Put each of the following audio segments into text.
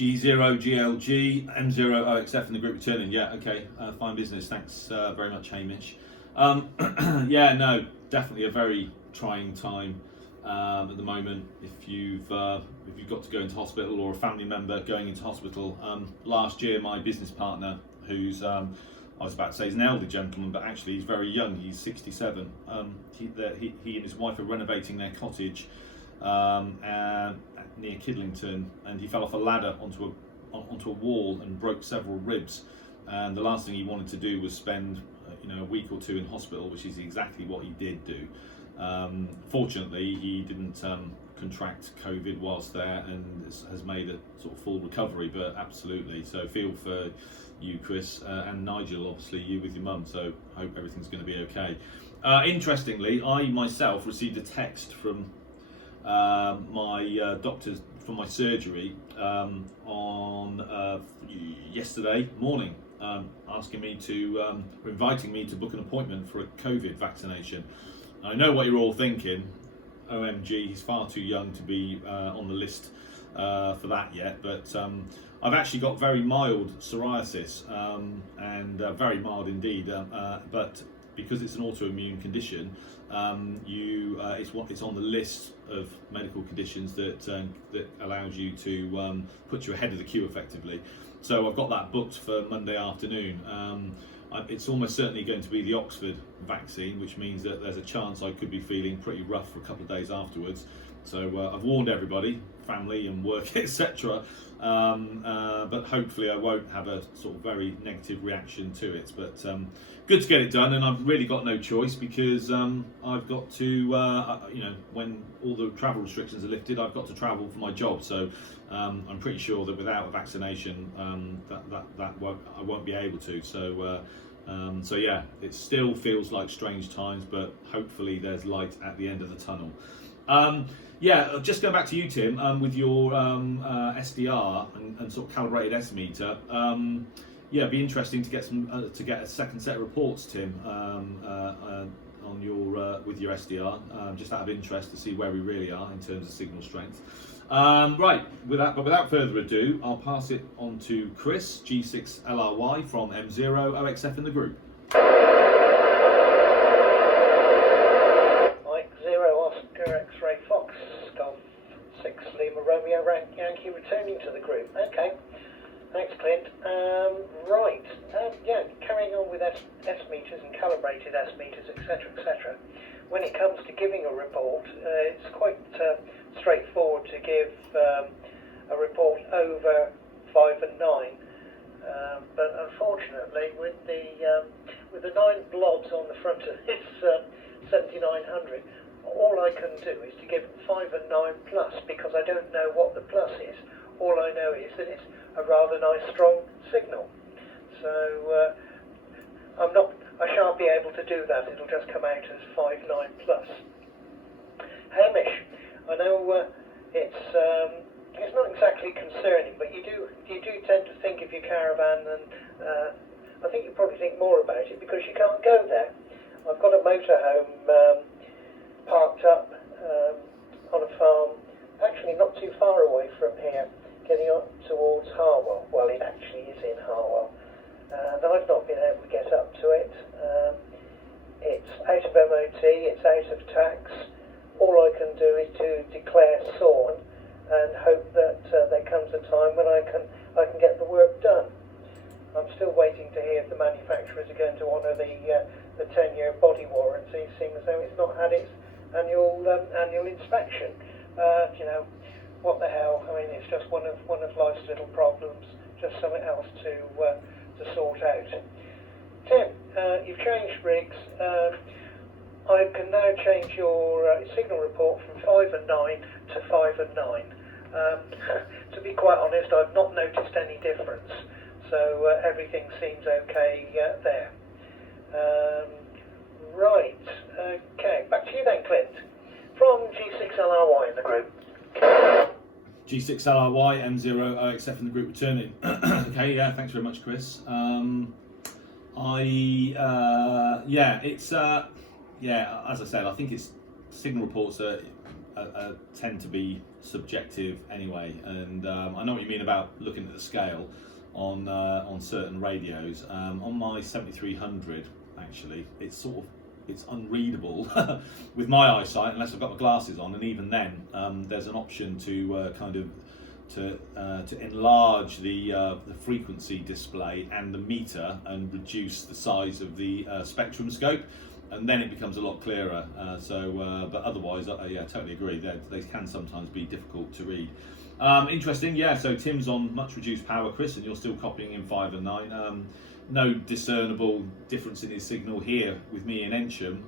G0GLG M0OXF in the group returning. Yeah, okay, fine business. Thanks very much, Hamish. Yeah, no, definitely a very trying time at the moment. If you've got to go into hospital, or a family member going into hospital. Last year, my business partner, who's I was about to say he's an elderly gentleman, but actually he's very young. He's 67. He and his wife are renovating their cottage near Kidlington, and he fell off a ladder onto a wall and broke several ribs. And the last thing he wanted to do was spend a week or two in hospital, which is exactly what he did do. Fortunately, he didn't contract COVID whilst there, and has made a sort of full recovery. But absolutely, so feel for you, Chris, and Nigel, obviously you with your mum, so hope everything's going to be okay. Interestingly, I myself received a text from my doctors from my surgery on yesterday morning, asking me to inviting me to book an appointment for a COVID vaccination. I know what you're all thinking. OMG, he's far too young to be on the list for that yet, but I've actually got very mild psoriasis, and very mild indeed, but because it's an autoimmune condition, it's on the list of medical conditions that allows you to put you ahead of the queue effectively. So I've got that booked for Monday afternoon. It's almost certainly going to be the Oxford vaccine, which means that there's a chance I could be feeling pretty rough for a couple of days afterwards. So I've warned everybody, family and work, etc. But hopefully I won't have a sort of very negative reaction to it. But good to get it done, and I've really got no choice, because I've got to, when all the travel restrictions are lifted, I've got to travel for my job. So I'm pretty sure that without a vaccination, I won't be able to. So yeah, it still feels like strange times, but hopefully there's light at the end of the tunnel. Yeah, just going back to you, Tim, with your SDR and sort of calibrated S meter. Yeah, it'd be interesting to get a second set of reports, Tim, on your with your SDR, just out of interest to see where we really are in terms of signal strength. Right, without further ado, I'll pass it on to Chris, G6LRY from M0OXF in the group. Mike 0 Oscar X-Ray Fox, Golf 6 Lima Romeo Yankee returning to the group. Okay, thanks Clint. Right, yeah, carrying on with S meters and calibrated S meters, etc, etc. When it comes to giving a report, it's quite straightforward to give a report over 5 and 9. But unfortunately, with the 9 blobs on the front of this 7900, all I can do is to give 5 and 9 plus, because I don't know what the plus is. All I know is that it's a rather nice strong signal. So I shan't be able to do that. It'll just come out as 5, 9 plus. Hamish, I know it's not exactly concerning, but you do tend to think of your caravan, and I think you probably think more about it because you can't go there. I've got a motorhome parked up on a farm, actually not too far away from here, getting up towards Harwell. Well, it actually is in Harwell. And I've not been able to get up to it. It's out of MOT, it's out of tax. All I can do is to declare SORN and hope that there comes a time when I can get the work done. I'm still waiting to hear if the manufacturers are going to honour the 10-year body warranty, seeing as though it's not had its annual inspection. What the hell? I mean, it's just one of life's little problems. Just something else to sort out. Tim, you've changed rigs. I can now change your signal report from 5 and 9 to 5 and 9. To be quite honest, I've not noticed any difference, so everything seems okay there. Right, okay, back to you then, Clint, from G6LRY in the group. G6LRY, M0OXF in the group returning. Okay, yeah, thanks very much, Chris. It's as I said, I think it's signal reports are tend to be subjective anyway, and I know what you mean about looking at the scale on certain radios. On my 7300, actually, it's unreadable with my eyesight unless I've got my glasses on, and even then, there's an option to to enlarge the frequency display and the meter and reduce the size of the spectrum scope, and then it becomes a lot clearer. But otherwise, yeah, I totally agree. They can sometimes be difficult to read. Interesting, yeah. So Tim's on much reduced power, Chris, and you're still copying in 5 and 9. No discernible difference in his signal here with me in Ensham,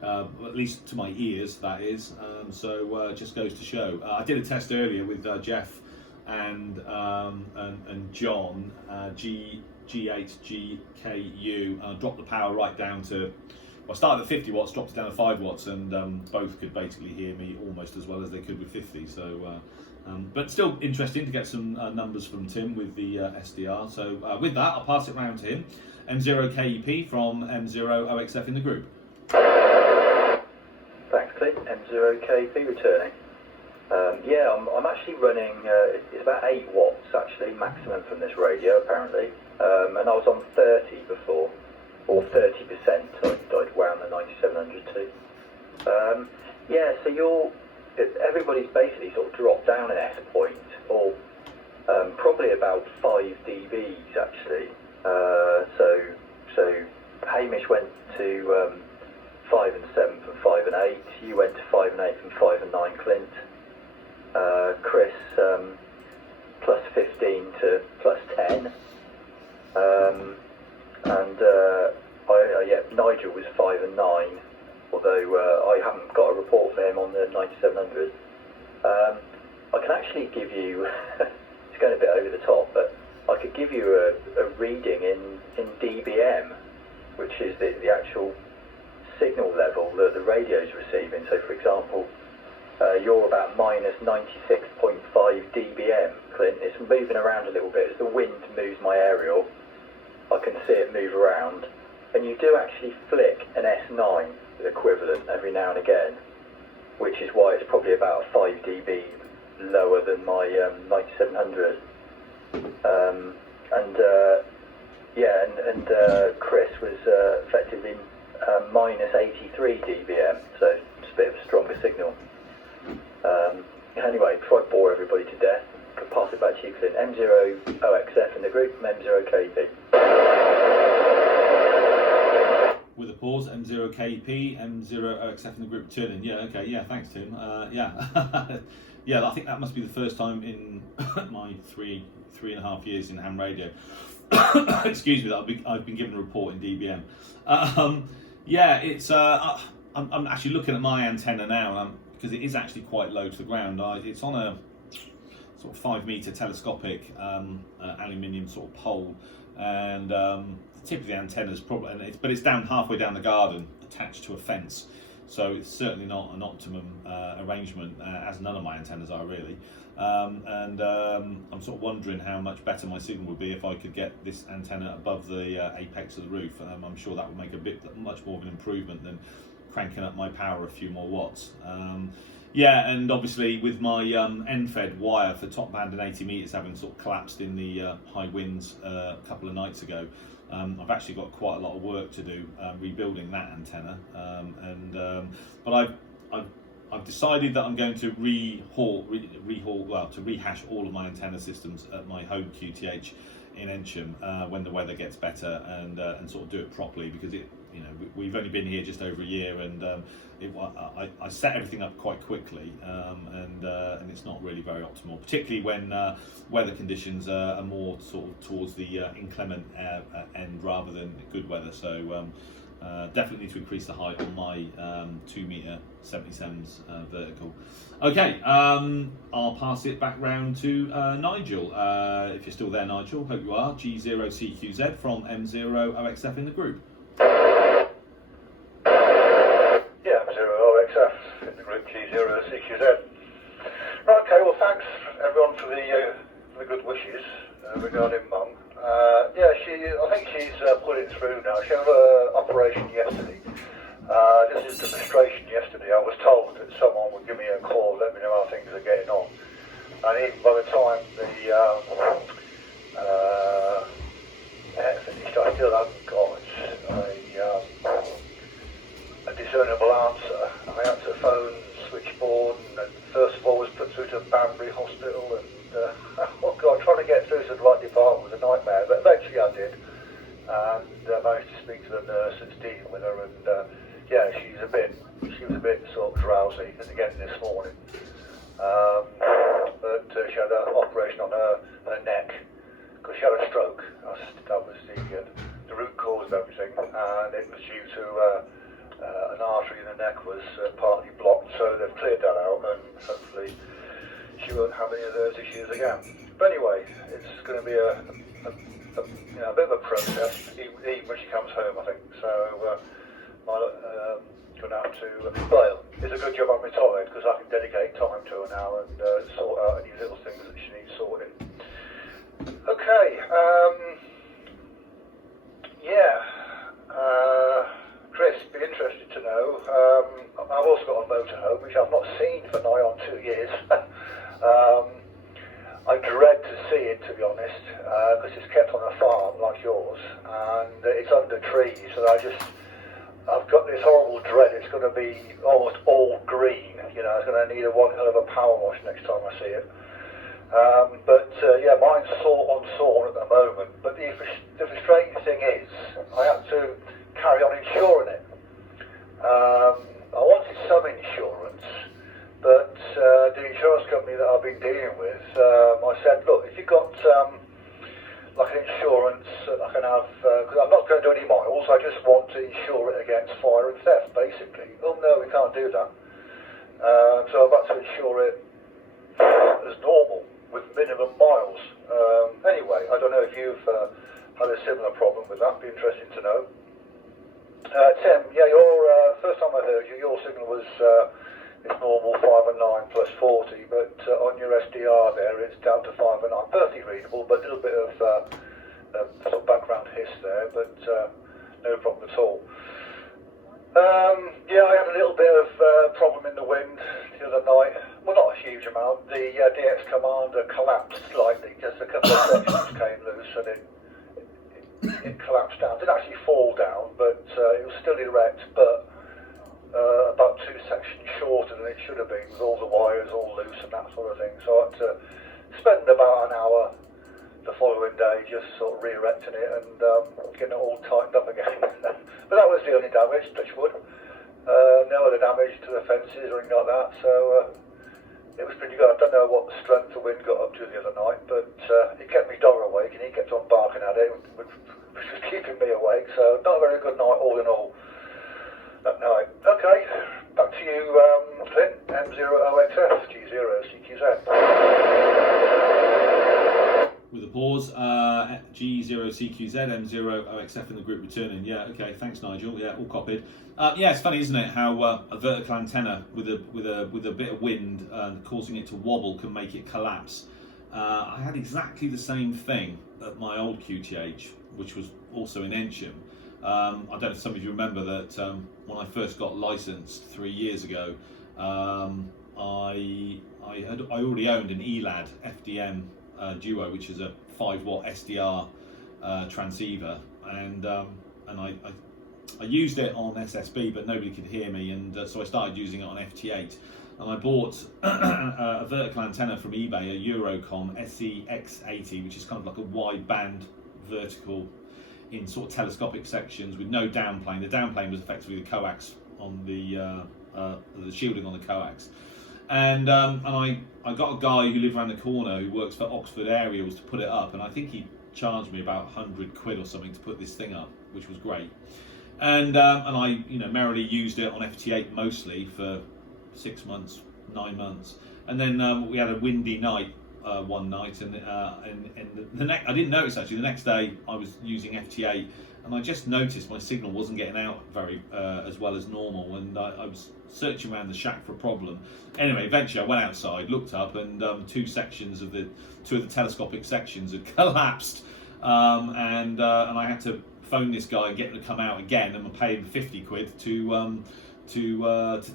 at least to my ears, that is. So just goes to show. I did a test earlier with Jeff and John, G8GKU. Dropped the power right down to, I started at 50 watts, dropped it down to 5 watts, and both could basically hear me almost as well as they could with 50. So, but still interesting to get some numbers from Tim with the SDR. So with that, I'll pass it round to him. M0KEP from M0OXF in the group. Thanks, Clint. M0KEP returning. Yeah, I'm actually running, it's about 8 watts actually, maximum from this radio apparently. And I was on 30 before, or 30%, I'd wound the 9700 to. Yeah, so everybody's basically sort of dropped down an S point, or probably about 5 dBs actually. So Hamish went to 5 and 7 from 5 and 8, you went to 5 and 8 from 5 and 9, Clint. Chris, plus 15 to plus 10. Yeah, Nigel was 5 and 9, although I haven't got a report for him on the 9700. I can actually give you, it's going a bit over the top, but I could give you a reading in dBm, which is the actual signal level that the radio's receiving. So for example, you're about minus 96.5 dBm, Clint. It's moving around a little bit. As the wind moves my aerial, I can see it move around. And you do actually flick an S9 equivalent every now and again, which is why it's probably about 5 dB lower than my 9700. Chris was effectively minus 83 dBm, so it's a bit of a stronger signal. Anyway, before I bore everybody to death, I could pass it back to you, Clint. M0OXF in the group from M0KEP. With a pause, M0KEP, M0OXF in the group returning. Yeah, okay, yeah, thanks, Tim. Yeah, yeah, I think that must be the first time in my three and a half years in ham radio, excuse me, that I've been given a report in dBm. Yeah, it's I'm actually looking at my antenna now, because it is actually quite low to the ground. It's on a sort of 5 meter telescopic aluminium sort of pole, and the tip of the antenna is probably, but it's down halfway down the garden, attached to a fence. So it's certainly not an optimum arrangement, as none of my antennas are really. I'm sort of wondering how much better my signal would be if I could get this antenna above the apex of the roof. I'm sure that would make much more of an improvement than cranking up my power a few more watts. Yeah, and obviously with my end-fed wire for top band and 80 meters having sort of collapsed in the high winds a couple of nights ago, I've actually got quite a lot of work to do rebuilding that antenna. But I've decided that I'm going to to rehash all of my antenna systems at my home QTH in Ensham when the weather gets better, and sort of do it properly, because we've only been here just over a year, and I set everything up quite quickly, and it's not really very optimal, particularly when weather conditions are more sort of towards the inclement end rather than good weather. So definitely need to increase the height on my 2 meter 77s vertical. Okay, I'll pass it back round to Nigel. If you're still there, Nigel, hope you are. G0CQZ from M0OXF in the group. Yeah, M0OXF in the group, G0CQZ. Right, okay, well thanks everyone for the good wishes regarding Mum. Yeah, I think she's put it through now. She had an operation yesterday, This is a demonstration yesterday. I was told that someone would give me a call, let me know how things are getting on. And even by the time the finished, I still haven't got a discernible answer. I had to phone switchboard, and first of all was put through to Banbury Hospital, and oh God, trying to get through to the right department was a nightmare. But eventually I did, and managed to speak to the nurse that's dealing with her, and yeah, she was a bit sort of drowsy again this morning. But she had an operation on her neck because she had a stroke. That was the root cause of everything, and it was due to an artery in the neck was partly blocked. So they've cleared that out, and hopefully she won't have any of those issues again. But anyway, it's going to be a bit of a process, even when she comes home, I think. So I'll going to have to. Well, it's a good job I'm retired because I can dedicate time to her now and sort out any little things that she needs sorting. Okay. Chris, be interested to know. I've also got a motorhome which I've not seen for nigh on 2 years. I dread to see it, to be honest, because it's kept on a farm like yours, and it's under trees, and I've got this horrible dread it's going to be almost all green. You know, it's going to need one hell of a power wash next time I see it. Yeah, mine's on sawn at the moment. But the frustrating thing is, I have to carry on insuring it. I wanted some insurance, but the insurance company that I've been dealing with, I said, look, if you've got like an insurance that I can have, because I'm not going to do any miles, I just want to insure it against fire and theft, basically. Oh no, we can't do that. So I've had to insure it as normal, with minimum miles. Anyway, I don't know if you've had a similar problem with that, be interesting to know. Tim, yeah, your first time I heard you, your signal was it's normal 5 and 9 plus 40, but on your SDR there it's down to 5 and 9. Perfectly readable, but a little bit of sort of background hiss there, but no problem at all. Yeah, I had a little bit of problem in the wind the other night. Well, not a huge amount. The DX Commander collapsed slightly, just a couple of sections came loose and it collapsed down. It didn't actually fall down, but it was still erect, but about 2 sections shorter than it should have been, with all the wires all loose and that sort of thing. So I had to spend about an hour the following day just sort of re-erecting it and getting it all tightened up again. But that was the only damage, touch wood. No other damage to the fences or anything like that, so it was pretty good. I don't know what the strength the wind got up to the other night, but it kept my dog awake and he kept on barking at it, which was keeping me awake, so not a very good night all in all that night. Okay, back to you, Clint, M0OXF, G0CQZ. With a pause, G0CQZ, M0OXF in the group returning. Yeah, okay, thanks Nigel. Yeah, all copied. Yeah, it's funny, isn't it, how a vertical antenna with a bit of wind causing it to wobble can make it collapse. I had exactly the same thing at my old QTH, which was also in Ensham. I don't know if some of you remember that when I first got licensed 3 years ago, I already owned an ELAD FDM Duo, which is a 5-watt SDR transceiver, and I used it on SSB, but nobody could hear me, and so I started using it on FT8. And I bought a vertical antenna from eBay, a Eurocom SEX80, which is kind of like a wide band vertical in sort of telescopic sections with no downplane. The downplane was effectively the coax on the shielding on the coax. And I got a guy who lived around the corner who works for Oxford Aerials to put it up, and I think he charged me about 100 quid or something to put this thing up, which was great. And I merrily used it on FT8 mostly for 6 months, 9 months, and then we had a windy night one night, and I didn't notice actually. The next day I was using FT8, and I just noticed my signal wasn't getting out very as well as normal, and I was searching around the shack for a problem. Anyway, eventually I went outside, looked up, and two of the telescopic sections had collapsed, and I had to phone this guy and get him to come out again, and pay him 50 quid to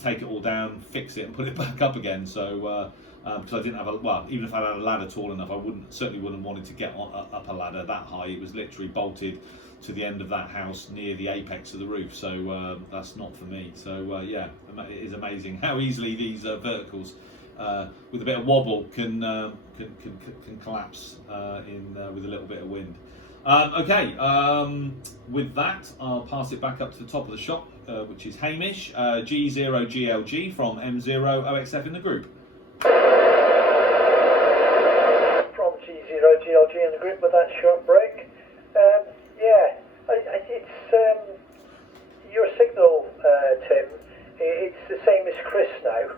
take it all down, fix it, and put it back up again. So because I didn't have even if I had a ladder tall enough, I certainly wouldn't wanted to get up a ladder that high. It was literally bolted to the end of that house near the apex of the roof. So that's not for me. So yeah, it is amazing how easily these verticals, with a bit of wobble, can collapse with a little bit of wind. Okay, with that, I'll pass it back up to the top of the shop, which is Hamish, G0GLG from M0OXF in the group. From G0GLG in the group with that short break. It's your signal, Tim. It's the same as Chris now,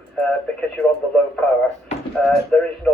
because you're on the low power. There is no